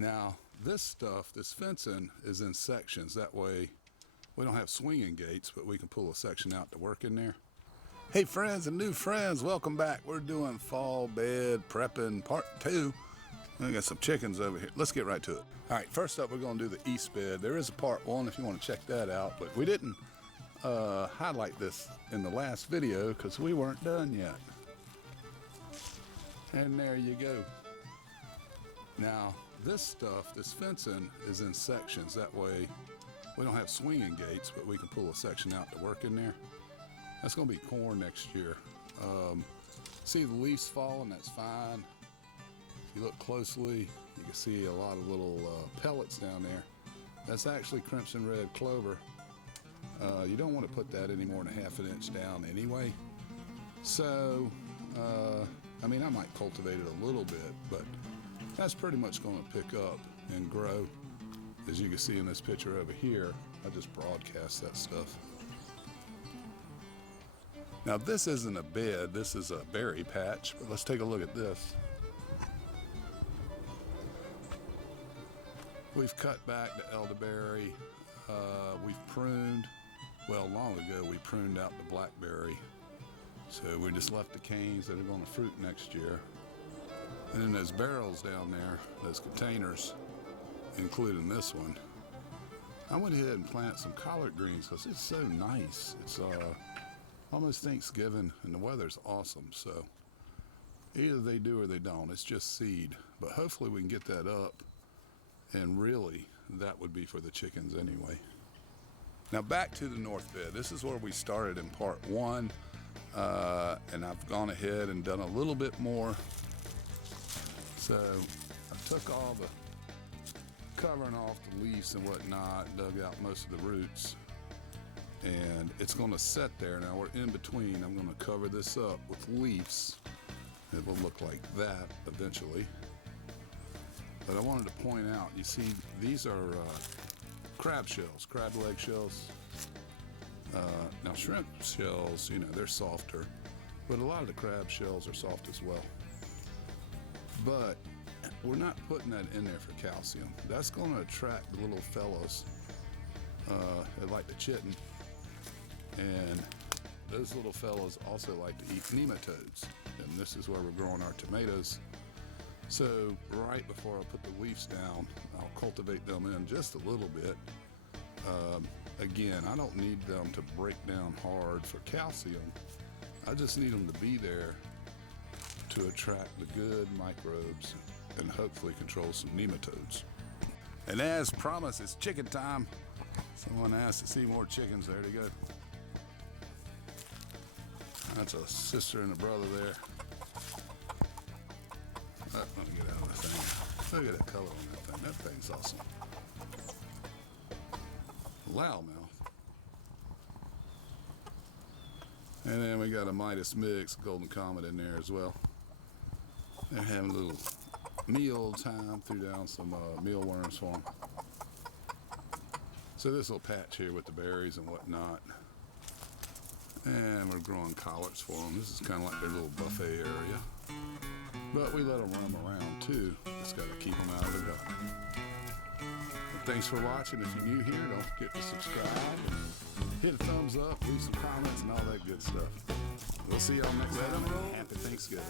Now, this stuff, this fencing, is in sections. That way, we don't have swinging gates, but we can pull a section out to work in there. Hey friends and new friends, welcome back. We're doing fall bed prepping part 2. I got some chickens over here. Let's get right to it. All right, first up, we're gonna do the east bed. There is a part 1 if you wanna check that out, but we didn't highlight this in the last video because we weren't done yet. And there you go. Now, this stuff, this fencing, is in sections. That way, we don't have swinging gates, but we can pull a section out to work in there. That's gonna be corn next year. See the leaves falling, that's fine. If you look closely, you can see a lot of little pellets down there. That's actually crimson red clover. You don't want to put that any more than a 1/2 inch down anyway. So, I mean, I might cultivate it a little bit, but that's pretty much going to pick up and grow. As you can see in this picture over here, I just broadcast that stuff. Now, this isn't a bed, this is a berry patch, but let's take a look at this. We've cut back the elderberry, we've pruned. Well, long ago we pruned out the blackberry. So we just left the canes that are going to fruit next year. And then those barrels down there, those containers, including this one, I went ahead and planted some collard greens because it's so nice. It's almost Thanksgiving and the weather's awesome. So either they do or they don't. It's just seed. But hopefully we can get that up. And really, that would be for the chickens anyway. Now back to the north bed. This is where we started in part 1. And I've gone ahead and done a little bit more. So I took all the covering off the leaves and whatnot, dug out most of the roots, and it's going to set there. Now we're in between. I'm going to cover this up with leaves. It will look like that eventually. But I wanted to point out, you see, these are crab shells, crab leg shells. Now shrimp shells, you know, they're softer, but a lot of the crab shells are soft as well. But we're not putting that in there for calcium. That's going to attract the little fellows that like the chitin, and those little fellows also like to eat nematodes, and this is where we're growing our tomatoes. So right before I put the leaves down, I'll cultivate them in just a little bit. Again, I don't need them to break down hard for calcium. I just need them to be there to attract the good microbes and hopefully control some nematodes. And as promised, it's chicken time. Someone asked to see more chickens. There they go. That's a sister and a brother there. Oh, let me get out of the thing. Look at that color on that thing. That thing's awesome. Loudmouth. And then we got a Midas mix, Golden Comet in there as well. They're having a little meal time, threw down some mealworms for them. So this little patch here with the berries and whatnot. And we're growing collards for them. This is kind of like their little buffet area. But we let them roam around too. Just got to keep them out of the dark. But thanks for watching. If you're new here, don't forget to subscribe and hit a thumbs up, leave some comments and all that good stuff. We'll see y'all next time. Happy Thanksgiving.